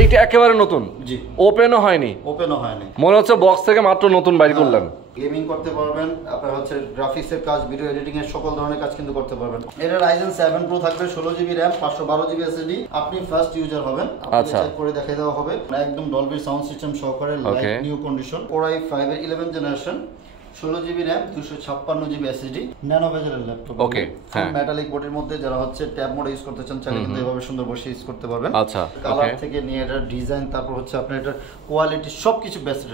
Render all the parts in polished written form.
এইটা একেবারে নতুন, জি ওপেনও হয়নি, ওপেনও হয়নি, মনে হচ্ছে বক্স থেকে মাত্র নতুন বাইর করলেন। গেমিং করতে পারবেন, আপনার হচ্ছে গ্রাফিক্সের কাজ, ভিডিও এডিটিং এর সকল ধরনের কাজ কিন্তু করতে পারবেন। এটা Ryzen 7 Pro থাকবে, 16GB RAM, 512GB SSD। আপনি ফার্স্ট ইউজার হবেন, আপনাকে চেক করে দেখাই দেওয়া হবে। একদম ডলবি সাউন্ড সিস্টেম সহকারে, light new condition, Core i5 এর 11th generation, 16GB RAM, 256GB SSD, nano বেজেলের ল্যাপটপ। ওকে, হ্যাঁ, মেটালিক বডির মধ্যে যারা হচ্ছে ট্যাব মোডে ইউজ করতে চান, চাইলে কিন্তু এভাবে সুন্দর বসে ইউজ করতে পারবেন। আচ্ছা, কালার থেকে নিয়ে এটা ডিজাইন, তারপর হচ্ছে আপনার এটা কোয়ালিটি সবকিছু বেস্ট।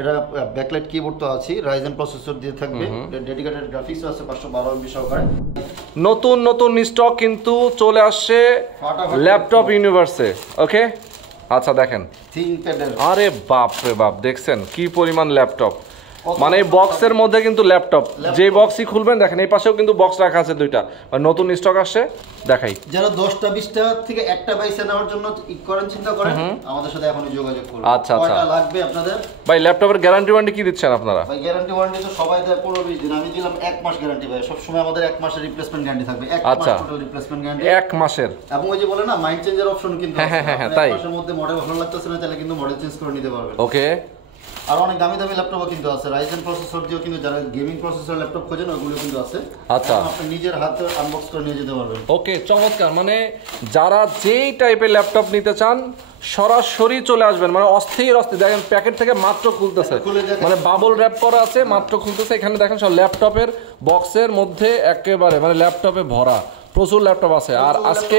এটা ব্যাকলাইট কিবোর্ড তো আছে, রাইজেন প্রসেসর দিয়ে থাকবে, ডেডিকেটেড গ্রাফিক্স আছে 512 MB সহকারে। নতুন নতুন স্টক কিন্তু চলে আসছে ল্যাপটপ ইউনিভার্সে। ওকে, আচ্ছা দেখেন, আরে বাপ রে বাপ, দেখছেন কি পরিমাণ ল্যাপটপ, মানে বক্সের মধ্যে কিন্তু ল্যাপটপ, যে বক্সই খুলবেন দেখেন এই পাশেও কিন্তু বক্স রাখা আছে দুইটা, আর নতুন স্টক আসছে দেখাই। যারা 10টা 20টা থেকে একটা বাইসে নেওয়ার জন্য করেন, চিন্তা করেন, আমাদের সাথে এখনই যোগাযোগ করুন। আচ্ছা আচ্ছা, কয়টা লাগবে আপনাদের ভাই? ল্যাপটপের গ্যারান্টি ওয়ারেন্টি কি দিচ্ছেন আপনারা? ভাই গ্যারান্টি ওয়ারেন্টি তো সবাই দেয় 15-20 দিন, আমি দিলাম 1 মাস গ্যারান্টি। ভাই সব সময় আমাদের 1 মাসের রিপ্লেসমেন্ট গ্যারান্টি থাকবে, 1 মাস টোটাল রিপ্লেসমেন্ট গ্যারান্টি 1 মাসের। এবং ওই যে বলে না মাইন্ড চেঞ্জের অপশন কিন্তু আছে, হ্যাঁ তাই, 1 মাসের মধ্যে মডেল ভালো লাগতেছে না তাহলে কিন্তু মডেল চেঞ্জ করে নিতে পারবেন। ওকে, আর অনেক দামি দামি ল্যাপটপও কিন্তু আছে, রাইজেন প্রসেসর দিয়েও কিন্তু, যারা গেমিং প্রসেসর ল্যাপটপ খোঁজেন ওগুলো কিন্তু আছে। আচ্ছা, আপনি নিজের হাতে আনবক্স করে নিয়ে যেতে পারবেন। ওকে, চমৎকার। মানে যারা যেই টাইপের ল্যাপটপ নিতে চান সরাসরি চলে আসবেন, মানে অস্থির দেখেন প্যাকেট থেকে মাত্র খুলতেছে, মানে বাবল র্যাপ করা আছে, মাত্র খুলতেছে। এখানে দেখেন সব ল্যাপটপের বক্সের মধ্যে একেবারে মানে ল্যাপটপে ভরা, প্রচুর ল্যাপটপ আছে। আর আজকে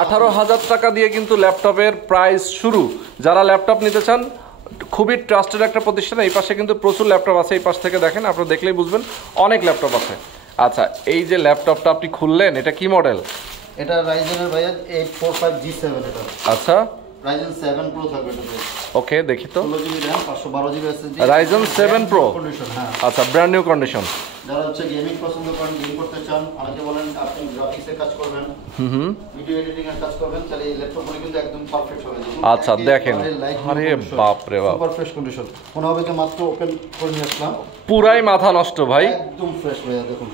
18,000 টাকা দিয়ে কিন্তু ল্যাপটপের প্রাইস শুরু। যারা ল্যাপটপ নিতে চান, খুবই ট্রাস্টেড একটা প্রতিষ্ঠান। এই পাশে কিন্তু প্রচুর ল্যাপটপ আছে, এই পাশ থেকে দেখেন, আপনারা দেখলেই বুঝবেন অনেক ল্যাপটপ আছে। আচ্ছা, এই যে ল্যাপটপটা আপনি খুললেন, এটা কি মডেল? এটা রাইজেনের ভাইয়া 845G7। এটা আচ্ছা, Ryzen 7 Pro থাকবে এটাতে। ওকে, দেখি তো। 16GB RAM, 512GB SSD, Ryzen 7 Pro condition. হ্যাঁ, আচ্ছা, ব্র্যান্ড নিউ কন্ডিশন। যারা হচ্ছে গেমিং পছন্দ করেন, গেম করতে চান, অনেকে বলেন আপনি গ্রাফিক্সের কাজ করবেন, ভিডিও এডিটিং এর কাজ করবেন, তাহলে এই ল্যাপটপগুলো কিন্তু একদম পারফেক্ট হবে। আচ্ছা দেখেন, আরে বাপ রে বাপ, সুপার ফ্রেশ কন্ডিশন। মনে হবে যে মাত্র ওপেন করে নিয়ে আসলাম, পুরাই মাথা নষ্ট ভাই, একদম ফ্রেশ ভাইয়া। দেখুন,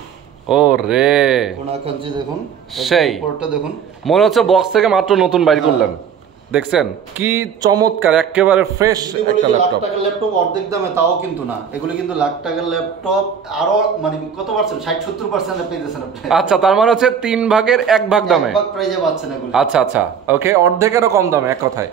ও রে, কোনাকাঞ্জি দেখুন, সেই উপরটা দেখুন, মনে হচ্ছে বক্স থেকে মাত্র নতুন বাইর করলেন। দেখছেন কি চমৎকার, একেবারে ফ্রেশ একটা ল্যাপটপ। লাখ টাকার ল্যাপটপ অর্ধেক দামে, তাও কিন্তু না, এগুলো কিন্তু লাখ টাকার ল্যাপটপ আরো মানে কত পার্সেন্ট, 60-70% পেয়েছেন আপনি। আচ্ছা, তার মানে হচ্ছে 3 ভাগের 1 ভাগ দামে, 1 ভাগ প্রাইজে পাচ্ছেন এগুলো। আচ্ছা আচ্ছা, ওকে, অর্ধেকেরও কম দামে এক কথায়।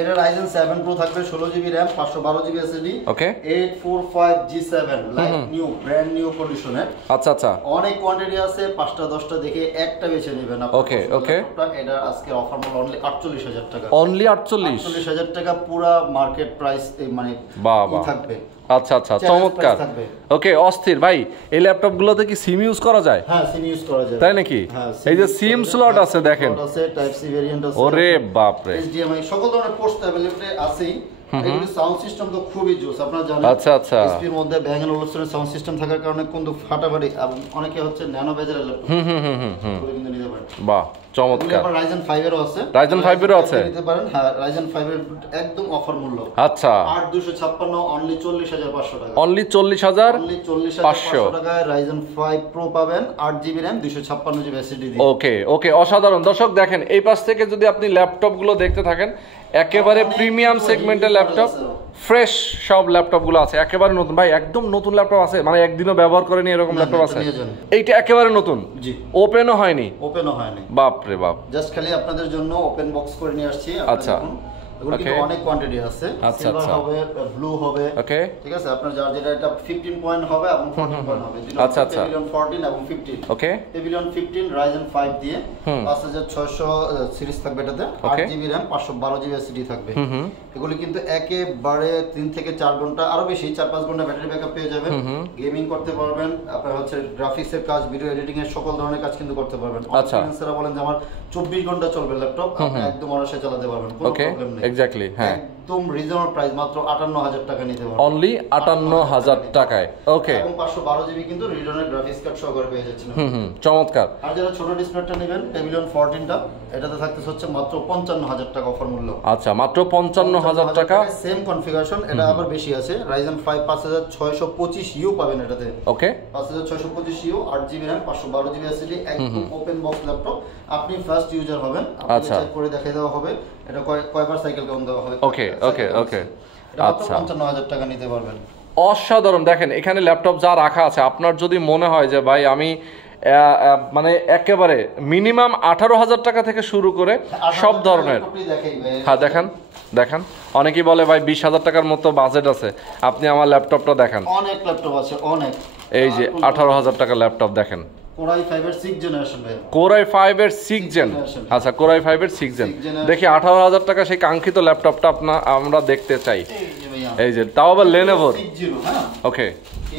এটা Ryzen 7 Pro থাকবে, 16GB RAM, 512GB SSD, ওকে, 845G7, like new, brand new কন্ডিশনের। আচ্ছা আচ্ছা, অনেক কোয়ান্টিটি আছে, 5টা 10টা দেখে একটা বেছে নেবেন আপনি। ওকে ওকে, এটা আজকে অফার মূল্য অনলি 48,000 টাকা। অনলি 48,000 টাকা, পুরো মার্কেট প্রাইস মানে বাবা থাকবে। আচ্ছা আচ্ছা, চমৎকার। ওকে, অস্থির ভাই। এই ল্যাপটপ গুলোতে কি সিম ইউজ করা যায়? হ্যাঁ, সিম ইউজ করা যায়, তাই নাকি? এই যে সিম স্লট আছে দেখেন, আছে টাইপ সি ভেরিয়েন্ট আছে, ওরে বাপ রে, HDMI সকল ধরনের পোর্ট अवेलेबल আছেই। এগুলো সাউন্ড সিস্টেম তো খুবই জোস, আপনারা জানেন। আচ্ছা আচ্ছা, এসপির মধ্যে ব্যাং এন্ড ওলসনের সাউন্ড সিস্টেম থাকার কারণে কিন্তু ফাটাফাটি, এবং অনেকে হচ্ছে ন্যানো বেজের ল্যাপটপ এগুলো কিন্তু নিতে পারেন। বাহ, চমৎকার। Ryzen 5 এরও আছে, Ryzen 5 এরও আছে, নিতে পারেন। হ্যাঁ, Ryzen 5 এর একদম অফার মূল্য। আচ্ছা, 8256 অনলি 40,500 টাকা, অনলি 40,500 টাকায় Ryzen 5 Pro পাবেন, 8GB RAM, 256GB SSD দিয়ে। ওকে ওকে, অসাধারণ। দর্শক দেখেন, এই পাশ থেকে যদি আপনি ল্যাপটপ গুলো দেখতে থাকেন, একেবারে প্রিমিয়াম সেগমেন্টের ল্যাপটপ, ফ্রেশ সব ল্যাপটপ গুলো আছে, একেবারে নতুন ভাই, একদম নতুন ল্যাপটপ আছে, মানে একদিনও ব্যবহার করেনি এরকম ল্যাপটপ আছে। এইটা একেবারে নতুন, জি, ওপেনও হয়নি, ওপেনও হয়নি, বাপ রে বাপ, জাস্ট খালি আপনাদের জন্য ওপেন বক্স করে নিয়ে আসছি। আচ্ছা, এগুলো কিন্তু অনেক কোয়ান্টিটি আছে, সিলভার হবে, ব্লু হবে, ওকে, ঠিক আছে। আপনার যার যেটা, এটা 15 পয়েন্ট হবে এবং 14 পয়েন্ট হবে। আচ্ছা আচ্ছা, পেভিলিয়ন 14 এবং 15, ওকে, পেভিলিয়ন 15 Ryzen 5 দিয়ে 5600 সিরিজ থাকবে, এটাতে 8GB RAM, 512GB SSD থাকবে। এগুলো কিন্তু একেবারে 3 থেকে 4 ঘন্টা, আরো বেশি 4-5 ঘন্টা ব্যাটারি ব্যাকআপ পেয়ে যাবেন। গেমিং করতে পারবেন, আপনার হচ্ছে গ্রাফিক্সের কাজ, ভিডিও এডিটিং এর সকল ধরনের কাজ কিন্তু করতে পারবেন। আচ্ছা, ফ্রিল্যান্সাররা বলেন যে আমার 24 ঘন্টা চলবে ল্যাপটপ, আপনি একদম অনায়াসে চালাতে পারবেন, কোনো প্রবলেম নেই। এক্স্যাক্টলি, হ্যাঁ, একদম রিজনেবল প্রাইস, মাত্র 58,000 টাকা নিতে পারবেন, অনলি 58,000 টাকায়। ওকে, এবং 512GB কিন্তু রিডনের গ্রাফিক্স কার্ড সহকারে পেয়ে যাচ্ছেন। চমৎকার। আর যারা ছোট ডিসপ্লেটা নেবেন, পেভিলিয়ন 14টা, এটাতে থাকতেছে হচ্ছে মাত্র 55,000 টাকা অফার মূল্য। আচ্ছা, মাত্র 55,000 টাকা, সেম কনফিগারেশন, এটা আবার বেশি আছে। Ryzen 5 5625U পাবেন এটাতে, ওকে, 5625U, 8GB RAM, 512GB SSD, একদম ওপেন বক্স ল্যাপটপ। আপনি ফার্স্ট ইউজার হবেন, আপনাকে চেক করে দেখাই দেওয়া হবে। এটা কয়বার সাইকেল কাউন্ট দেওয়া হয়। ওকে ওকে ওকে, আচ্ছা 55,000 টাকা নিতে পারবেন। অসাধারণ। দেখেন এখানে ল্যাপটপ যা রাখা আছে, আপনার যদি মনে হয় যে ভাই আমি মানে একেবারে মিনিমাম 18,000 টাকা থেকে শুরু করে সব ধরনের, হ্যাঁ দেখেন দেখেন, অনেকেই বলে ভাই 20,000 টাকার মতো বাজেট আছে, আপনি আমার ল্যাপটপটা দেখেন। অনেক ল্যাপটপ আছে, অনেক। এই যে 18,000 টাকার ল্যাপটপ দেখেন, Core i5 এর 6 জেনারেশন ভাই। Core i5 এর 6 জেন, আচ্ছা Core i5 এর 6 জেন। দেখি 18,000 টাকা সেই কাঙ্ক্ষিত ল্যাপটপটা আমরা দেখতে চাই। এই যে তাও আবার Lenovo, হ্যাঁ ওকে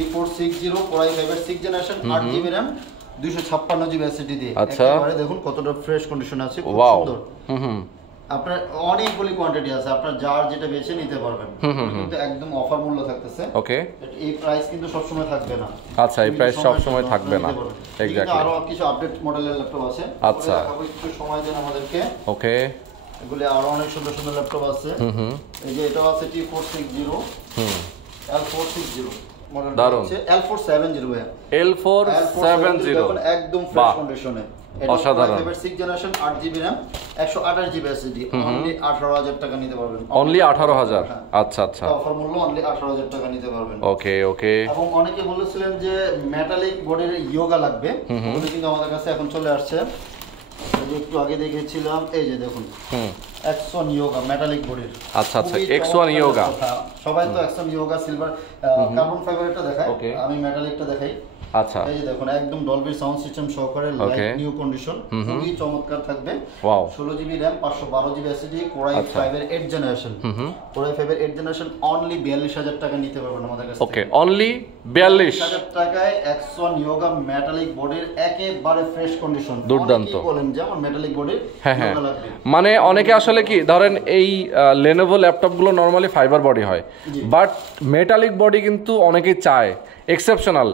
E460 Core i5 এর 6 generation, 8GB RAM, 256GB SSD দিয়ে। আচ্ছা একেবারে দেখুন কতটা ফ্রেশ কন্ডিশন আছে, খুব সুন্দর। আপনার অনেকগুলি কোয়ান্টিটি আছে, আপনার যার যেটা বেছে নিতে পারবেন। কিন্তু একদম অফার মূল্য থাকতেছে। ওকে, এই প্রাইস কিন্তু সব সময় থাকবে না। আচ্ছা এই প্রাইস সব সময় থাকবে না, এক্স্যাক্টলি। আরো কিছু আপডেট মডেলের ল্যাপটপ আছে, আচ্ছা একটু সময় দেন আমাদেরকে। ওকে, এগুলি আরো অনেক সুন্দর সুন্দর ল্যাপটপ আছে। এই যে এটাও আছে T460, L460 মডেলটা হচ্ছে L470 ভাই, L470 একদম ফ্রেশ কন্ডিশনে। অসাধারণ। 6 generation, 8GB RAM, 128GB SSD, only 18,000 টাকা নিতে পারবেন। অনলি 18,000, আচ্ছা আচ্ছা, অফার মূল্য অনলি 18,000 টাকা নিতে পারবেন। ওকে ওকে। এবং অনেকে বলেছিলেন যে মেটালিক বডির ইয়োগা লাগবে, ওগুলো কিন্তু আমাদের কাছে এখন চলে আসছে। একটু আগে দেখেছিলাম, এই যে দেখুন X1 ইয়োগা মেটালিক বডির। আচ্ছা আচ্ছা, X1 ইয়োগা, সবাই তো X1 ইয়োগা সিলভার কার্বন ফাইবারটা দেখায়, আমি মেটালিকটা দেখাই। আচ্ছা এই যে দেখুন একদম ডলবি সাউন্ড সিস্টেম সহকারে, লাইট নিউ কন্ডিশন, খুবই চমৎকার থাকবে। Wow, 16GB RAM, 512GB SSD, Core i5 এর 8 জেনারেশন। Core i5 এর 8 জেনারেশন অনলি 42,000 টাকা নিতে পারবেন আমাদের কাছে। ওকে, অনলি 42,000 টাকায় X1 ইয়োগা মেটালিক বডির একেবারে ফ্রেশ কন্ডিশন। দুর্দান্ত। বলেন যে আমার মেটালিক বডির ইয়োগা লাগবে, মানে অনেকে আসলে কি ধরেন এই Lenovo ল্যাপটপগুলো নরমালি ফাইবার বডি হয়, বাট মেটালিক বডি কিন্তু অনেকেই চায়, এক্সেপশনাল।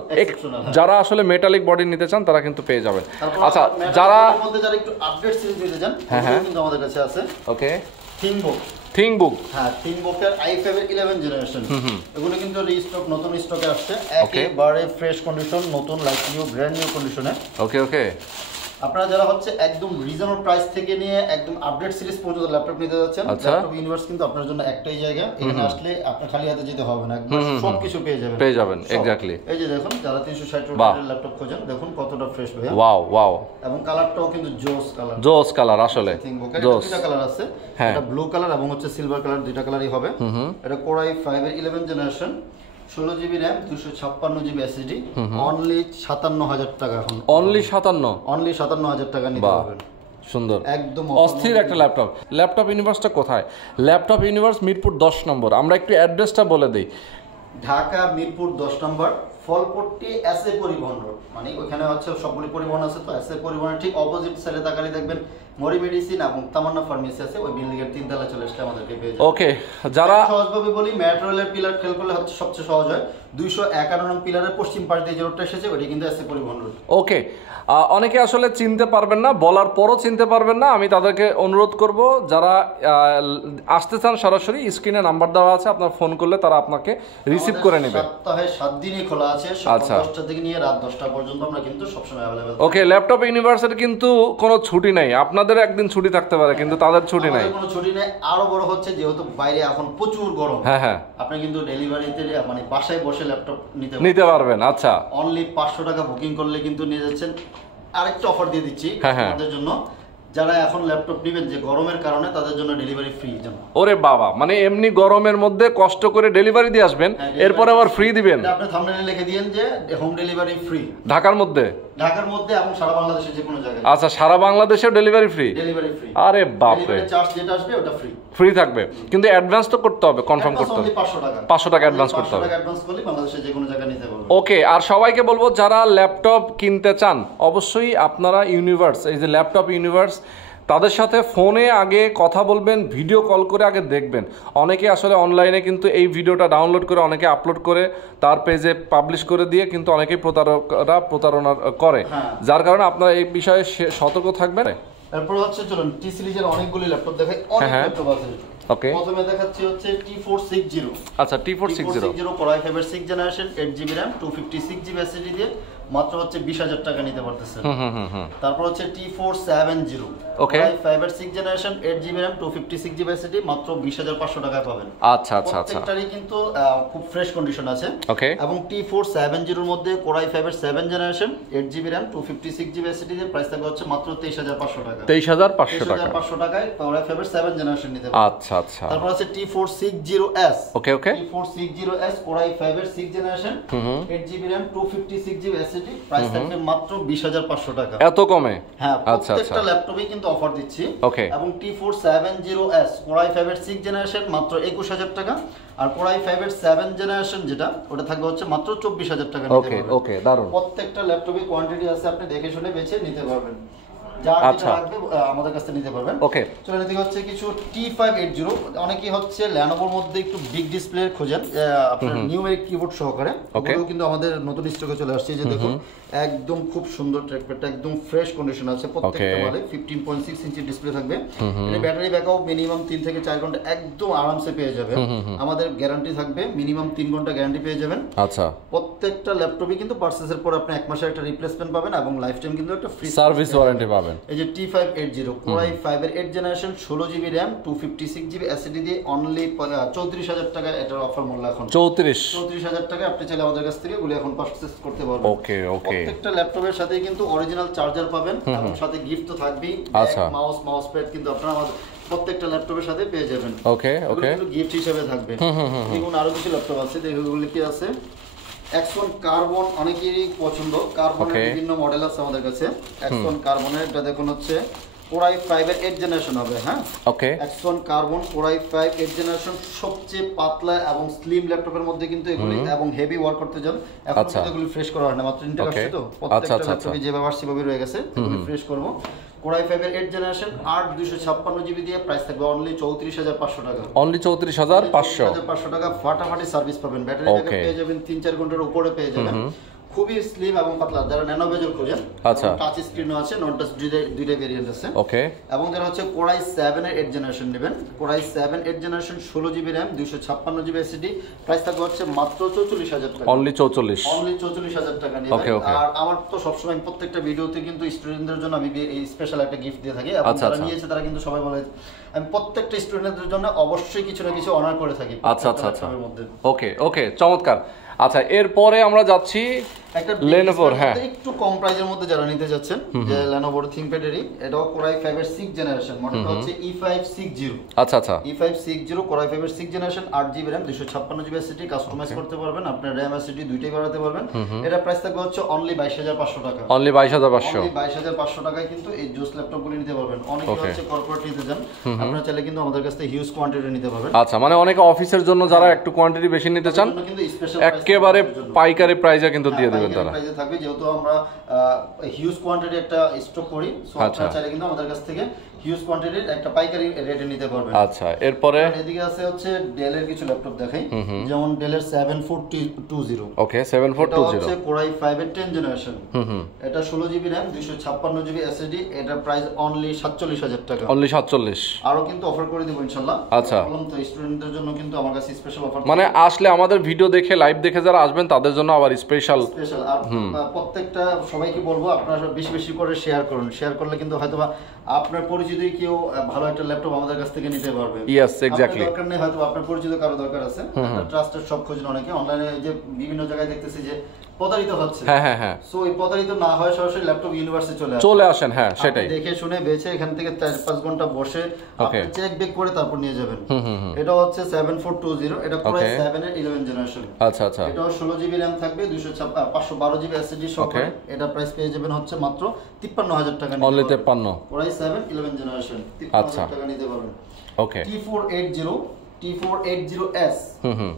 যারা আসলে মেটালিক বডি নিতে চান তারা কিন্তু পেয়ে যাবেন। আচ্ছা যারা একটু আপডেট সিরিজ নিতে চান, কিন্তু আমাদের কাছে আছে। ওকে, থিংবুক, হ্যাঁ থিংবুকের i5 এর 11 জেনারেশন, এগুলো কিন্তু রিস্টক, নতুন স্টকে আসছে, একেবারে ফ্রেশ কন্ডিশন, নতুন লাইক নিউ ব্র্যান্ড নিউ কন্ডিশনে। ওকে ওকে, আপনারা যারা হচ্ছে একদম রিজনেবল প্রাইস থেকে নিয়ে একদম আপডেট সিরিজ পর্যন্ত ল্যাপটপ নিতে যাচ্ছেন, ল্যাপটপ ইউনিভার্স কিন্তু আপনার জন্য একটাই জায়গা। এখানে আসলে আপনার খালি হাতে যেতে হবে না, একদম সবকিছু পেয়ে যাবেন এক্স্যাক্টলি। এই যে দেখুন যারা 360 এর ল্যাপটপ খোঁজেন, দেখুন কতটা ফ্রেশ ভাই। ওয়াও ওয়াও, এবং কালারটাও কিন্তু জোস কালার আসলে। জোস, দুটো কালার আছে, এটা ব্লু কালার এবং হচ্ছে সিলভার কালার, দুটো কালারই হবে। এটা Core i5 এর 11 generation, 16GB RAM, 256GB SSD, only 57,000 টাকা। এখন অনলি 57,000 টাকা নিতে পারবেন। সুন্দর, একদম অস্থির একটা ল্যাপটপ। ল্যাপটপ ইউনিভার্সটা কোথায়? ল্যাপটপ ইউনিভার্স মিরপুর 10 নম্বর। আমরা একটু অ্যাড্রেসটা বলে দিই। ঢাকা মিরপুর 10 নম্বর, ফলপট্টি এসএ পরিবহন রোড, মানে ওখানে হচ্ছে সবগুলি পরিবহন আছে, তো এসএ পরিবহনের ঠিক অপোজিট সাইডে তাকালে দেখবেন মরি মেডিসিন এবং তামান্না ফার্মেসি আছে, ওই বিল্ডিং এর 3 তলা চলে আসলে আমাদেরকে পেয়ে যাবেন। ওকে, যারা সহজভাবে বলি মেট্রো রেলের পিলার খেল করলে হচ্ছে সবচেয়ে সহজ হয়, 251 নং পিলারের পশ্চিম পাশ দিয়ে যে রোডটা এসেছে ওইটা কিন্তু এসএ পরিবহন রোড। ওকে, অনেকে আসলে চিনতে পারবেন না, বলার পরও চিনতে পারবেন না। আমি তাদেরকে অনুরোধ করব যারা আসতে চান সরাসরি স্ক্রিনে নাম্বার দেওয়া আছে, আপনার ফোন করলে তারা আপনাকে রিসিভ করে নেবে। সপ্তাহে 7 দিনই খোলা আছে, সকাল 10টা থেকে নিয়ে রাত 10টা পর্যন্ত আমরা কিন্তু সবসময় अवेलेबल। ওকে, ল্যাপটপ ইউনিভার্সের কিন্তু কোনো ছুটি নাই। আপনাদের একদিন ছুটি থাকতে পারে কিন্তু তাদের ছুটি নাই, কোনো ছুটি নাই। আরো বড় হচ্ছে যেহেতু বাইরে এখন প্রচুর গরম, হ্যাঁ আপনি কিন্তু ডেলিভারিতে মানে বাসায় বসে ল্যাপটপ নিতে পারবেন। আচ্ছা, অনলি 500 টাকা বুকিং করলে কিন্তু নিয়ে যাচ্ছেন। আরেকটা অফার দিয়ে দিচ্ছি আপনাদের জন্য, যারা এখন ল্যাপটপ নেবেন যে গরমের কারণে, তাদের জন্য ডেলিভারি ফ্রি। ওরে বাবা, মানে এমনি গরমের মধ্যে কষ্ট করে ডেলিভারি দিয়ে আসবেন, এরপর আবার ফ্রি দিবেন। আপনি থাম্বনেলে লিখে দিয়েন যে হোম ডেলিভারি ফ্রি ঢাকার মধ্যে এবং সারা বাংলাদেশে যে কোনো জায়গায়। আচ্ছা, সারা বাংলাদেশেও ডেলিভারি ফ্রি। আরে বাপ রে, চার্জ যেটা আসবে ওটা ফ্রি থাকবে, কিন্তু অ্যাডভান্স তো করতে হবে, কনফার্ম করতে হবে। 500 টাকা অ্যাডভান্স করতে হবে। ওকে, আর সবাইকে বলবো যারা ল্যাপটপ কিনতে চান, অবশ্যই আপনারা ইউনিভার্স, এই যে ল্যাপটপ ইউনিভার্স, তাদের সাথে ফোনে আগে কথা বলবেন, ভিডিও কল করে আগে দেখবেন। অনেকে আসলে অনলাইনে কিন্তু এই ভিডিওটা ডাউনলোড করে অনেকে আপলোড করে তার পেজে পাবলিশ করে দিয়ে কিন্তু অনেকেই প্রতারণা করে, যার কারণে আপনারা এই বিষয়ে সতর্ক থাকবেন। এরপর হচ্ছে চলুন টি সিরিজের অনেকগুলি ল্যাপটপ দেখাই, অনেক ল্যাপটপ আছে। ওকে, প্রথমে দেখাচ্ছি হচ্ছে T460। আচ্ছা, T460 Core i5 এর 6 generation, 8GB RAM, 256GB SSD দিয়ে মাত্র হচ্ছে 20,000 টাকা নিতে পারতেছেন। তারপর হচ্ছে T470 ওকে, i5 এর 6th generation 8GB RAM 256GB SSD মাত্র 20,500 টাকায় পাবেন। আচ্ছা আচ্ছা আচ্ছা, প্রত্যেকটারই কিন্তু খুব ফ্রেশ কন্ডিশন আছে। ওকে, এবং T470 এর মধ্যে Core i5 এর 7th generation 8GB RAM 256GB SSD এর প্রাইস থাকবে হচ্ছে মাত্র 23,500 টাকা। 23,500 টাকা, 23,500 টাকায় Core i5 এর 7th জেনারেশন নিতে পারবেন। আচ্ছা আচ্ছা। তারপর আছে T460S, ওকে ওকে, T460S Core i5 এর 6th generation 8GB RAM 256GB SSD price থাকবে মাত্র 20,500 টাকা। এত কমে? হ্যাঁ, প্রত্যেকটা ল্যাপটপে কিন্তু অফার দিচ্ছি। ওকে, এবং T470S Core i5 এর 6th জেনারেশন মাত্র 21,000 টাকা, আর Core i5 এর 7th জেনারেশন যেটা ওটা থাকবে হচ্ছে মাত্র 24,000 টাকা নিতে পারবেন। ওকে ওকে, দারুন। প্রত্যেকটা ল্যাপটপে কোয়ান্টিটি আছে, আপনি দেখে শুনে বেছে নিতে পারবেন। যা যেটা লাগবে আমাদের কাছে নিতে পারবেন। ওকে, চলেন এদিকে হচ্ছে কিছু T580। অনেকেই হচ্ছে Lenovoর মধ্যে একটু বিগ ডিসপ্লে খোঁজেন, আপনার নিউমেরিক কিবোর্ড সহকারে, ওগুলো কিন্তু আমাদের নতুন স্টকে চলে আসছে। যে দেখুন একদম খুব সুন্দর ট্র্যাকপ্যাডটা, একদম ফ্রেশ কন্ডিশন আছে প্রত্যেকটা মালে। 15.6 ইঞ্চি ডিসপ্লে থাকবে। এর ব্যাটারি ব্যাকআপ মিনিমাম 3 থেকে 4 ঘন্টা একদম আরামসে পেয়ে যাবেন। আমাদের গ্যারান্টি থাকবে মিনিমাম 3 ঘন্টা গ্যারান্টি পেয়ে যাবেন। আচ্ছা, প্রত্যেকটা ল্যাপটপে কিন্তু পারচেজের পর আপনি 1 মাসের একটা রিপ্লেসমেন্ট পাবেন এবং লাইফ টাইম কিন্তু একটা ফ্রি সার্ভিস ওয়ারেন্টি পাবেন। এই যে T580 Core i5 এর 8th generation 16GB RAM 256GB SSD দিয়ে অনলি 34,000 টাকা এটার অফার মূল্য এখন। 34,000 টাকা আপনি চাইলে আমাদের কাছ থেকে এগুলো এখন পারচেজ করতে পারবেন। ওকে ওকে, প্রত্যেকটা ল্যাপটপের সাথে কিন্তু অরিজিনাল চার্জার পাবেন এবং সাথে গিফট তো থাকবেই। আচ্ছা, মাউস প্যাড কিন্তু আপনারা আমাদের প্রত্যেকটা ল্যাপটপের সাথে পেয়ে যাবেন। ওকে ওকে, কিন্তু গিফট হিসেবে থাকবে। দেখুন আরো কিছু ল্যাপটপ আছে, দেখুন এগুলো কি আছে। Axon Carbon অনেকেরই পছন্দ, কার্বনের বিভিন্ন মডেল আছে আমাদের কাছে। Axon Carbon-এর এটা দেখুন হচ্ছে Core i5 এর 8th জেনারেশন হবে। হ্যাঁ, ওকে, Axon Carbon Core i5 8th generation সবচেয়ে পাতলা এবং স্লিম ল্যাপটপের মধ্যে কিন্তু এগুলি, এবং হেভি ওয়ার্ক করতে যান এখন কিন্তু এগুলি ফ্রেশ করা হয় না, মাত্র ইনটেক আসছে তো প্রত্যেকটা ল্যাপটপে যেভাবে আসছে সেভাবে রয়ে গেছে, এগুলি ফ্রেশ করব। Core i5 এর 8th জেনারেশন 8/256GB দিয়ে প্রাইস থাকবে অনলি 34,500 টাকা। অনলি 34,500 টাকা ফাটাফাটি সার্ভিস পাবেন। ব্যাটারি ব্যাকআপ পেয়ে যাবেন 3-4 ঘন্টার উপরে পেয়ে যাবেন। খুবই স্লিম এবং পাতলা, যারা ন্যানো বেজেল খোঁজেন। আচ্ছা, টাচ স্ক্রিনও আছে, নন টাচ দুইটা ভেরিয়েন্ট আছে। ওকে, এবং যারা হচ্ছে Core i7 এর 8th জেনারেশন নেবেন, Core i7 8th generation 16GB RAM 256GB SSD price থাকবে হচ্ছে মাত্র 44,000 টাকা। অনলি 44,000 টাকা নেবেন। আর আমার তো সবসময় প্রত্যেকটা ভিডিওতে কিন্তু স্টুডেন্টদের জন্য আমি এই স্পেশাল একটা গিফট দিয়ে থাকি, এবং যারা নিয়েছে তারা কিন্তু সবাই বলে আমি প্রত্যেকটা স্টুডেন্টদের জন্য অবশ্যই কিছু না কিছু অনার করে থাকি। আচ্ছা আচ্ছা আচ্ছা, ওকে ওকে, চমৎকার। আচ্ছা, এরপরে আমরা যাচ্ছি একটা Lenovo, হ্যাঁ, একটু কম প্রাইজের মধ্যে যারা নিতে যাচ্ছেন, যে Lenovo ThinkPad-এরই, এটাও Core i5 এর 6th জেনারেশন, মডেলটা হচ্ছে E560। আচ্ছা আচ্ছা, E560 Core i5 এর 6th generation 8GB RAM 256GB SSD customise করতে পারবেন, আপনার RAM SSD দুইটাই বাড়াতে পারবেন। এটা প্রাইস থাকবে হচ্ছে অনলি 22,500 টাকা। অনলি 22,500, অনলি 22,500 টাকায় কিন্তু এই জোস ল্যাপটপগুলো নিতে পারবেন। অনেকে হচ্ছে কর্পোরেট নিতে যান, আপনারা চাইলে কিন্তু আমাদের কাছ থেকে হিউজ কোয়ান্টিটি নিতে পারবেন। আচ্ছা, মানে অনেকে অফিসের জন্য যারা একটু কোয়ান্টিটি বেশি নিতে চান, কিন্তু স্পেশাল একেবারে পাইকারি প্রাইসে কিন্তু দিয়ে দেবেন তারা। প্রাইসে থাকবে, যেহেতু আমরা হিউজ কোয়ান্টিটি একটা স্টক করি, সো আপনারা চাইলে কিন্তু আমাদের কাছ থেকে হিউজ কোয়ান্টিটির একটা পাইকারি রেটে নিতে পারবেন। আচ্ছা, এরপরে এদিকে আছে হচ্ছে ডেলের কিছু ল্যাপটপ দেখাই, যেমন ডেলের 7420। ওকে, 7420 হচ্ছে Core i5 এর 10th জেনারেশন। এটা 16GB RAM 256GB SSD, এটা প্রাইস অনলি 47,000 টাকা। অনলি 47। আরো কিন্তু অফার করে দেব ইনশাআল্লাহ। আচ্ছা, বললাম তো স্টুডেন্টদের জন্য কিন্তু আমার কাছে স্পেশাল অফার, মানে আসলে আমাদের ভিডিও দেখে লাইভ দেখে যারা আসবেন তাদের জন্য আবার স্পেশাল। আর প্রত্যেকটা সবাইকে বলবো আপনারা বেশি বেশি করে শেয়ার করুন। শেয়ার করলে কিন্তু হয়তোবা আপনার পরিচিত কেউ ভালো একটা ল্যাপটপ আমাদের কাছ থেকে নিতে পারবে। Yes, exactly. দরকার নেই, হয়তো আপনার পরিচিত কারো দরকার আছে, ট্রাস্টেড সব খোঁজেন অনেকে অনলাইনে, যে বিভিন্ন জায়গায় দেখতেছি যে প্রতারিত হচ্ছে। হ্যাঁ হ্যাঁ হ্যাঁ, সো এই প্রতারিত না হয় সরাসরি ল্যাপটপ ইউনিভার্সিটি চলে আসেন। হ্যাঁ, সেটাই দেখে শুনে বেছে এখান থেকে 4-5 ঘন্টা বসে আপনি চেক বেক করে তারপর নিয়ে যাবেন। এটা হচ্ছে 7420, এটা Core i7 এর 11th জেনারেশন। আচ্ছা আচ্ছা, এটা 16GB RAM থাকবে 512GB SSD সহ। এটা প্রাইস পেয়ে যাবেন হচ্ছে মাত্র 53,000 টাকা। Only 53। Core i7 11th generation 53,000 টাকা নিতে পারবেন। ওকে, T480S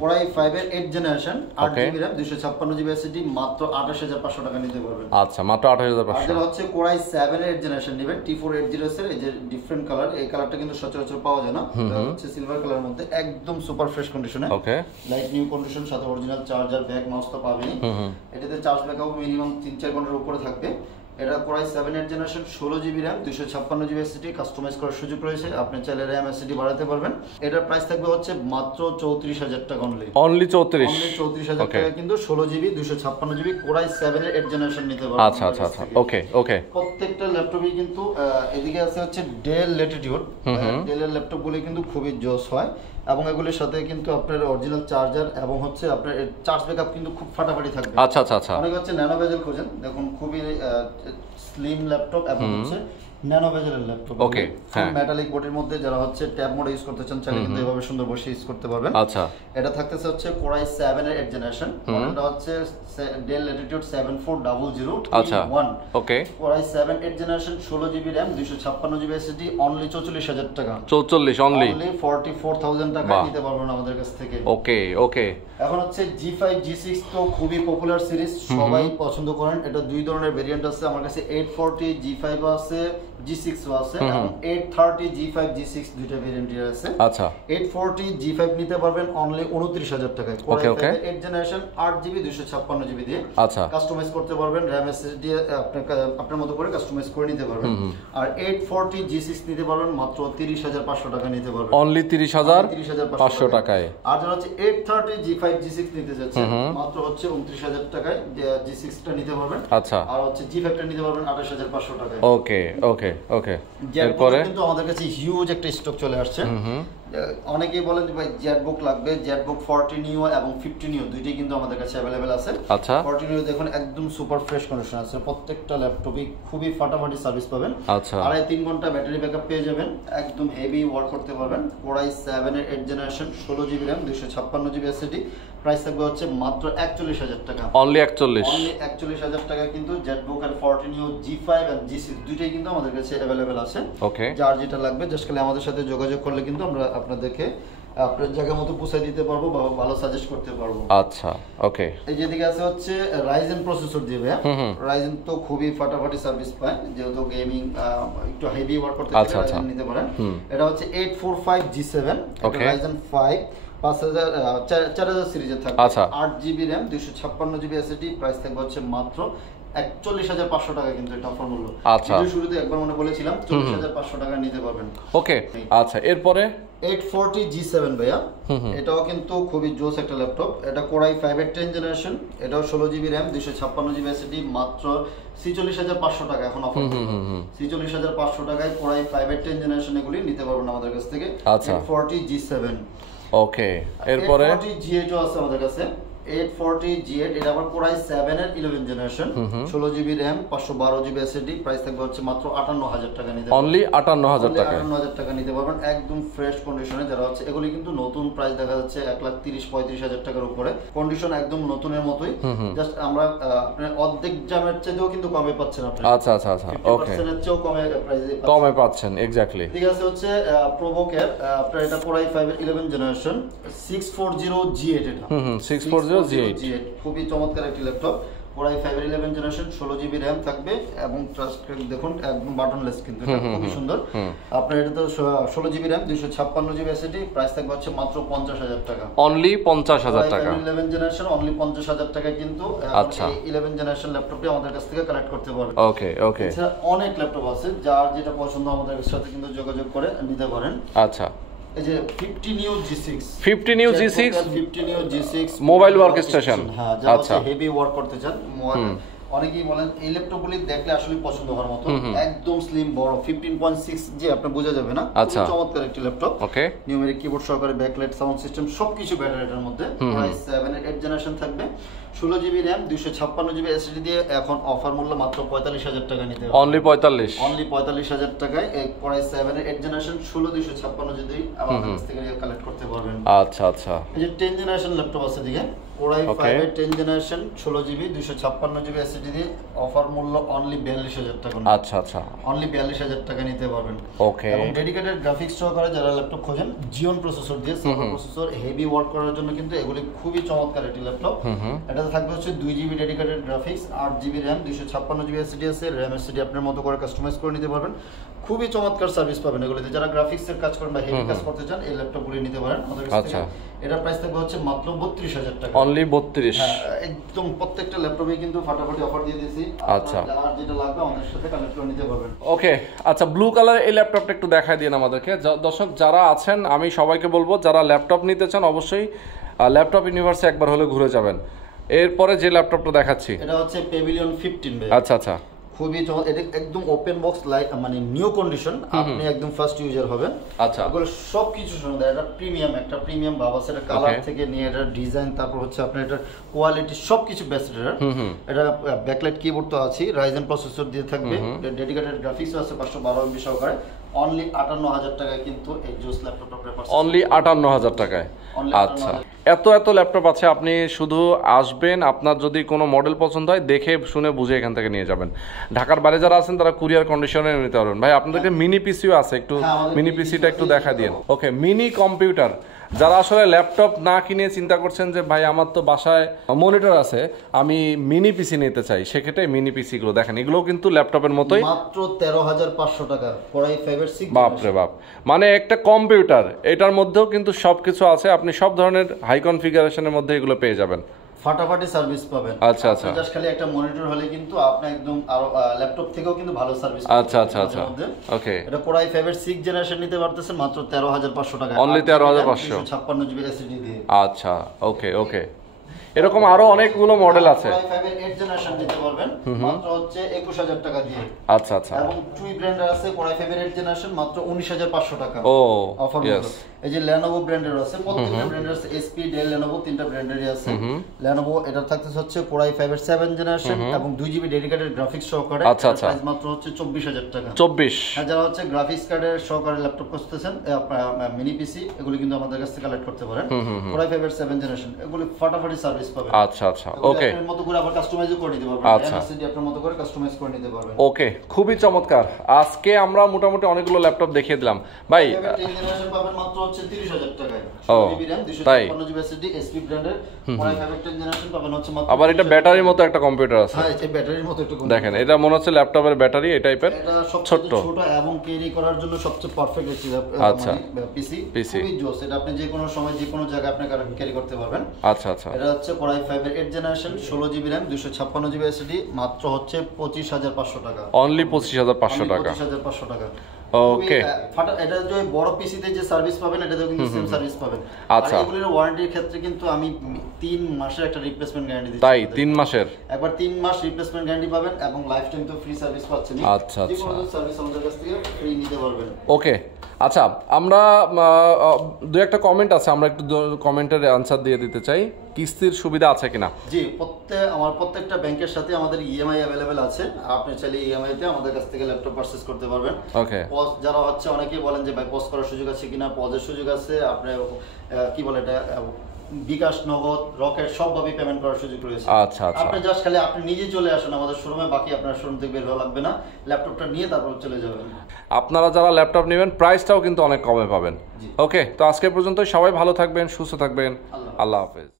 Core i5 এর 8th generation 8GB RAM 256GB SSD মাত্র 28,500 টাকা নিতে পারবেন। আচ্ছা, মাত্র 28,500। আর হচ্ছে Core i7 এর 8th জেনারেশন নেবেন, T480S এর এই যে ডিফারেন্ট কালার, এই কালারটা কিন্তু সচরাচর পাওয়া যায় না, এটা হচ্ছে সিলভার কালারের মধ্যে, একদম সুপার ফ্রেশ কন্ডিশনে। ওকে, লাইক নিউ কন্ডিশন, সাথে অরিজিনাল চার্জার, ব্যাক মাউস তো পাবেনই। এটাতে চার্জ ব্যাকআপ মিনিমাম 3-4 ঘন্টার উপরে থাকবে। এটা কোরাই 7 এর generation 16 GB RAM 256 GB SSD customize করার সুযোগ রয়েছে, আপনি চাইলে র্যাম এসএসডি বাড়াতে পারবেন। এটার প্রাইস থাকবে হচ্ছে মাত্র 34000 টাকা অনলি। অনলি 34 34000 টাকা কিন্তু 16 জিবি 256 জিবি কোরাই 7 এর জেনারেশন নিতে পারবেন। আচ্ছা আচ্ছা আচ্ছা, ওকে ওকে। প্রত্যেকটা ল্যাপটপই কিন্তু এদিকে আছে হচ্ছে ডেল ল্যাটিটিউড, ডেলের ল্যাপটপগুলি কিন্তু খুবই জোস হয় এবং এগুলির সাথে কিন্তু আপনার অরিজিনাল চার্জার এবং হচ্ছে আপনার চার্জ ব্যাকআপ কিন্তু খুব ফাটাফাটি থাকবে। আচ্ছা আচ্ছা আচ্ছা। অনেকে হচ্ছে ন্যানো বেজেল খোঁজেন, দেখুন খুবই স্লিম ল্যাপটপ এবং হচ্ছে ন্যানো বেজেলের ল্যাপটপ। ওকে, হ্যাঁ। মেটালিক বডির মধ্যে যারা হচ্ছে ট্যাব মোডে ইউজ করতে চান চাইলে কিন্তু এভাবে সুন্দর বসে ইউজ করতে পারবেন। আচ্ছা, এটা থাকতেছে হচ্ছে কোরাই 7 এর 8 জেনারেশন, এটা হচ্ছে ডেল ল্যাটিটিউড 7400 আচ্ছা, okay. Core i 7 8 generation 16 GB RAM 256 GB SSD only 44000 টাকা। 44 অনলি 44000 টাকা নিতে পারবেন আমাদের কাছ থেকে। ওকে ওকে। এখন হচ্ছে G5 G6 তো খুবই পপুলার সিরিজ, সবাই পছন্দ করেন। এটা দুই ধরনের ভেরিয়েন্ট আছে আমার কাছে, 840 G5 আছে, G6 ও আছে এবং 830 G5 G6 দুইটা ভেরিয়েন্টই আছে। আচ্ছা, 840 G5 নিতে পারবেন অনলি 29000 টাকায়। ওকে ওকে। 8 জেনারেশন 8GB 256GB দিয়ে আচ্ছা, কাস্টমাইজ করতে পারবেন, র‍্যাম এসএসডি আপনার মতো করে কাস্টমাইজ করে নিতে পারবেন। আর 840 G6 নিতে পারবেন মাত্র 30500 টাকা নিতে পারবেন, অনলি 30500 টাকায়। আর যারা হচ্ছে 830 G5 G6 নিতে যাচ্ছেন মাত্র হচ্ছে 29000 টাকায় G6 টা নিতে পারবেন। আচ্ছা, আর হচ্ছে G5 টা নিতে পারবেন 28500 টাকায়। ওকে ওকে ওকে। এরপরে কিন্তু আমাদের কাছে হিউজ একটা স্টক চলে আসছে। অনেকেই বলেন যে ভাই জেটবুক লাগবে, জেটবুক 40 নিও এবং 50 নিও দুইটাই কিন্তু আমাদের কাছে अवेलेबल আছে। আচ্ছা, 40 নিও দেখুন একদম সুপার ফ্রেশ কন্ডিশন আছে, প্রত্যেকটা ল্যাপটপই খুবই ফাটাফাটি সার্ভিস পাবেন। আচ্ছা, 2.5-3 ঘন্টা ব্যাটারি ব্যাকআপ পেয়ে যাবেন, একদম হেভি ওয়ার্ক করতে পারবেন। কোরাই 7 এর 8 generation 16 GB RAM 256 GB SSD price থাকবে হচ্ছে মাত্র 41000 টাকা। অনলি 41, অনলি 41000 টাকা কিন্তু জেটবুক আর 40 নিও G5 এবং G6 দুইটাই কিন্তু আমাদের কাছে अवेलेबल আছে। ওকে, যার যেটা লাগবে জাস্ট খালি আমাদের সাথে যোগাযোগ করলে কিন্তু আমরা আপনাদেরকে আপনার জায়গা মতো পৌঁছে দিতে পারবো বা ভালো সাজেস্ট করতে পারবো। আচ্ছা, ওকে। এই যেদিকে আছে হচ্ছে রাইজেন প্রসেসর দিয়ে ভাই, রাইজেন তো খুবই ফাটাফাটি সার্ভিস পায়, যেহেতু গেমিং একটু হেভি ওয়ার্ক করতে চাইলে রাইজেন নিতে পারেন। এটা হচ্ছে 845 G7, এটা রাইজেন 5 4000 সিরিজের থাকবে, 8GB RAM 256 GB SSD price থাকবে হচ্ছে মাত্র 41500 টাকা কিন্তু এটা অফার মূল্য। আচ্ছা, শুরুতে একবার মনে বলেছিলাম 40500 টাকা নিতে পারবেন। ওকে, আচ্ছা। এরপরে 840 G7 ভাইয়া, এটাও কিন্তু খুবই জোস একটা ল্যাপটপ। এটা কোরাই 5 এর 10 জেনারেশন, এটাও 16 জিবি র্যাম 256 জিবি এসএসডি মাত্র 46500 টাকা এখন অফার। 46500 টাকায় কোরাই 5 এর 10 জেনারেশন এগুলি নিতে পারবেন আমাদের কাছ থেকে। 840 G7, ওকে। এরপরে 840 G8 ও আছে আমাদের কাছে। 840 G8 এটা আবার কোরাই 7 এর 11 generation 16 GB RAM 512 GB SSD price থাকবে হচ্ছে মাত্র 58000 টাকা নিতে পারবেন। অনলি 58000 টাকা, 58000 টাকা নিতে পারবেন একদম ফ্রেশ কন্ডিশনে। যারা হচ্ছে এগুলি কিন্তু নতুন প্রাইস দেখা যাচ্ছে 1,30,000-35,000 টাকার উপরে, কন্ডিশন একদম নতুনের মতোই। জাস্ট আমরা আপনি অর্ধেক দামের চেয়েও কিন্তু কমে পাচ্ছেন আপনি। আচ্ছা আচ্ছা আচ্ছা, ওকে। 50% এর চেয়েও কমে পাচ্ছেন এক্স্যাক্টলি। ঠিক আছে, হচ্ছে প্রোভোকের আপনার এটা কোরাই 5 এর 11 জেনারেশন 640 G8 এটা 640 G8 খুবই চমৎকার একটি ল্যাপটপ। কোরাই 5 এর 11 জেনারেশন 16 জিবি র‍্যাম থাকবে এবং দেখুন একদম বাটনলেস, কিন্তু এটা খুবই সুন্দর। আপনার এটা তো 16 GB RAM 256 GB SSD price থাকবে হচ্ছে মাত্র 50000 টাকা। অনলি 50000 টাকা। 11 জেনারেশন অনলি 50000 টাকা কিন্তু। আচ্ছা, এই 11 জেনারেশন ল্যাপটপটি আমাদের কাছ থেকে কালেক্ট করতে পারবেন। ওকে ওকে। এছাড়া অনেক ল্যাপটপ আছে, যার যেটা পছন্দ আমাদের সাথে কিন্তু যোগাযোগ করে নিতে পারেন। আচ্ছা, এই যে 50 new G6 50 new G6 mobile work station. হ্যাঁ, যারা হেভি ওয়ার্ক করতে চান। অনেকেই বলেন এই ল্যাপটপগুলি দেখলে আসলে পছন্দ হওয়ার মতো, একদম স্লিম বড় 15.6 জি আপনি বোঝা যাবে না। খুব চমৎকার একটি ল্যাপটপ। ওকে, নিউমেরিক কিবোর্ড সহকারে ব্যাকলাইট সাউন্ড সিস্টেম সবকিছু ব্যাটারি এটার মধ্যে। প্রাইস 7 এর 8 জেনারেশন থাকবে 16 জিবি র‍্যাম 256 জিবি এসএসডি দিয়ে এখন অফার মূল্য মাত্র 45000 টাকা নিতে হবে। অনলি 45000 টাকায় এই কোরাই 7 এর 8 জেনারেশন 16 256 জিবি আমাদের কাছ থেকে কালেক্ট করতে পারবেন। আচ্ছা আচ্ছা, এই যে 10 জেনারেশন ল্যাপটপ আছে দিকে কোরাই 5 এর 10 জেনারেশন 16 জিবি 256 জিবি এসএসডি দিয়ে অফার মূল্য অনলি 42000 টাকা। আচ্ছা আচ্ছা, অনলি 42000 টাকা নিতে পারবেন। ওকে, এবং ডেডিকেটেড গ্রাফিক্স সহকারে যারা ল্যাপটপ খোঁজেন জিওন প্রসেসর দিয়ে, সার্ভার প্রসেসর হেভি ওয়ার্ক করার জন্য কিন্তু এগুলি খুবই চমৎকার একটি ল্যাপটপ। এটাতে থাকবে হচ্ছে 2 GB dedicated graphics, 8 GB RAM 256 GB SSD আছে, র‍্যাম এসএসডি আপনার মতো করে কাস্টমাইজ করে নিতে পারবেন। খুবই চমৎকার সার্ভিস পাবেন এগুলোতে। যারা গ্রাফিক্সের কাজ করেন বা হেভি কাজ করতে চান এই ল্যাপটপগুলো নিতে পারেন আমাদের কাছ থেকে। এটা প্রাইস থাকবে হচ্ছে মাত্র 32000 টাকা। অনলি 32। হ্যাঁ, একদম প্রত্যেকটা ল্যাপটপে কিন্তু ফাটাফাটি অফার দিয়ে দিয়েছি। আচ্ছা, আর যেটা লাগবে আমাদের সাথে কানেক্ট করে নিতে পারবেন। ওকে, আচ্ছা ব্লু কালার এই ল্যাপটপটা একটু দেখায় দিন আমাদেরকে। দর্শক যারা আছেন আমি সবাইকে বলবো যারা ল্যাপটপ নিতে চান অবশ্যই ল্যাপটপ ইউনিভার্সে একবার হলে ঘুরে যাবেন। এরপরে যে ল্যাপটপটা দেখাচ্ছি এটা হচ্ছে পেভিলিয়ন 15 ভাই। আচ্ছা আচ্ছা, খুবই এটা একদম ওপেন বক্স মানে নিউ কন্ডিশন, আপনি একদম ফার্স্ট ইউজার হবেন। আচ্ছা, এগুলো সবকিছু শুনুন, এটা প্রিমিয়াম, একটা প্রিমিয়াম ভাবা, সেটা কালার থেকে নিয়ে এটা ডিজাইন, তারপর হচ্ছে আপনার এটা কোয়ালিটি সবকিছু বেস্ট। এটা ব্যাকলাইট কিবোর্ড তো আছে, রাইজেন প্রসেসর দিয়ে থাকবে, ডেডিকেটেড গ্রাফিক্স আছে 512 MB সহকারে। অনলি 58000 টাকায় কিন্তু এই জোস ল্যাপটপটা আপনি পাচ্ছেন। অনলি 58000 টাকায়। আচ্ছা, এত ল্যাপটপ আছে, আপনি শুধু আসবেন, আপনার যদি কোনো মডেল পছন্দ হয় দেখে শুনে বুঝে এখান থেকে নিয়ে যাবেন। ঢাকার বাইরে যারা আছেন তারা কুরিয়ার কন্ডিশনে নিতে পারবেন। ভাই আপনাদেরকে মিনি পিসিও আছে, একটু মিনি পিসিটা একটু দেখা দিন। ওকে, মিনি কম্পিউটার। যারা আসলে ল্যাপটপ না কিনে চিন্তা করছেন যে ভাই আমার তো বাসায় মনিটর আছে, আমি মিনি পিসি নিতে চাই, সেক্ষেত্রে মিনি পিসিগুলো দেখেন, এগুলোও কিন্তু ল্যাপটপের মতোই, মাত্র 13500 টাকা। Core i5 বাপ রে বাপ, মানে একটা কম্পিউটার, এটার মধ্যেও কিন্তু সবকিছু আছে, আপনি সব ধরনের হাই কনফিগারেশনের মধ্যে এগুলো পেয়ে যাবেন। ফাটাফাটি সার্ভিস পাবেন। আচ্ছা আচ্ছা, জাস্ট খালি একটা মনিটর হলে কিন্তু আপনি একদম আরো ল্যাপটপ থেকেও কিন্তু ভালো সার্ভিস পাবেন। আচ্ছা আচ্ছা আচ্ছা, ওকে। এটা Core i5 এর 6th জেনারেশন নিতে পারতেছেন মাত্র 13500 টাকা। অনলি 13500, 256 GB SSD দিয়ে। আচ্ছা, ওকে ওকে। এরকম আরো অনেকগুলো মডেল আছে। Core i5 এর 8th জেনারেশন নিতে পারবেন মাত্র হচ্ছে 21000 টাকা দিয়ে। আচ্ছা আচ্ছা, এবং টুই ব্র্যান্ডের আছে Core i5 এর 8th জেনারেশন মাত্র 19500 টাকা। ও অফার মতো। এই যে Lenovo ব্র্যান্ডের আছে, প্রত্যেকটা ব্র্যান্ডের আছে, HP, Dell, Lenovo তিনটা ব্র্যান্ডেরই আছে। Lenovo এটা থাকতেছে হচ্ছে Core i5 এর 7th জেনারেশন এবং 2 GB ডেডিকেটেড গ্রাফিক্স সহকারে। প্রাইস মাত্র হচ্ছে 24000 টাকা। 24। আর যারা হচ্ছে গ্রাফিক্স কার্ডের সহকারে ল্যাপটপ খুঁজতেছেন, মিনি পিসি, এগুলো কিন্তু আমাদের কাছ থেকে কালেক্ট করতে পারেন। Core i5 এর 7th জেনারেশন, এগুলো ফাটাফাটি সার্ভিস পাবেন। আচ্ছা আচ্ছা, ওকে। এর মতো করে আবার কাস্টমাইজও করে দিতে পারবেন। এমএসডি আপনার মতো করে কাস্টমাইজ করে নিতে পারবেন। ওকে, খুবই চমৎকার। আজকে আমরা মোটামুটি অনেকগুলো ল্যাপটপ দেখিয়ে দিলাম ভাই। 10th জেনারেশন পাবেন মাত্র হচ্ছে 30000 টাকায়। ও, 6GB RAM, 256 GB SSD, HP ব্র্যান্ডের। Core i5 এর 10th জেনারেশন পাবেন হচ্ছে মাত্র। আবার এটা ব্যাটারির মতো একটা কম্পিউটার আছে। হ্যাঁ, এটা ব্যাটারির মতো একটু দেখেন, এটা মনে হচ্ছে ল্যাপটপের ব্যাটারি, এই টাইপের ছোট এবং ক্যারি করার জন্য সবচেয়ে পারফেক্ট হচ্ছে আচ্ছা পিসি। পিসি খুবই জোস, এটা আপনি যে কোনো সময় যে কোনো জায়গায় আপনি ক্যারি করতে পারবেন। আচ্ছা আচ্ছা, এটা হচ্ছে Core i5 এর 8th generation, 16GB RAM, 256 GB SSD, মাত্র হচ্ছে 25500 টাকা। অনলি 25500 টাকা। 25500 টাকা। ওকে, এটা যে বড় পিসিতে যে সার্ভিস পাবেন এটাতেও কিন্তু সেম সার্ভিস পাবেন। আচ্ছা, আর এগুলোর ওয়ারেন্টির ক্ষেত্রে কিন্তু আমি 3 মাসের একটা রিপ্লেসমেন্ট গ্যারান্টি দিচ্ছি। তাই 3 মাসের একবার 3 মাস রিপ্লেসমেন্ট গ্যারান্টি পাবেন এবং লাইফ টাইম তো ফ্রি সার্ভিস পাচ্ছেন। আচ্ছা আচ্ছা, যে কোনো সার্ভিস আমাদের কাছ থেকে ফ্রি নিতে পারবেন। ওকে, আচ্ছা আমরা দু একটা কমেন্ট আছে, আমরা একটু কমেন্টের আনসার দিয়ে দিতে চাই। কিস্তির সুবিধা আছে কিনা? জি, আমার প্রত্যেকটা ব্যাংকের সাথে আমাদের ইএমআই अवेलेबल আছে। আপনি চাইলে ইএমআই তে আমাদের কাছ থেকে ল্যাপটপ পারচেজ করতে পারবেন। ওকে, পজ যারা হচ্ছে অনেকেই বলেন যে ভাই পজ করার সুযোগ আছে কিনা, পজের সুযোগ আছে। আপনি কি বলে এটা, বিকাশ, নগদ, রকেট সবভাবে পেমেন্ট করার সুযোগ রয়েছে। আচ্ছা আচ্ছা, আপনি জাস্ট খালি আপনি নিজে চলে আসুন আমাদের শোরুমে, বাকি আপনার শোরুম থেকে বের হওয়া লাগবে না, ল্যাপটপটা নিয়ে তারপর চলে যাবেন। আপনারা যারা ল্যাপটপ নেবেন প্রাইসটাও কিন্তু অনেক কমে পাবেন। ওকে, তো আজকে পর্যন্ত সবাই ভালো থাকবেন, সুস্থ থাকবেন, আল্লাহ হাফেজ।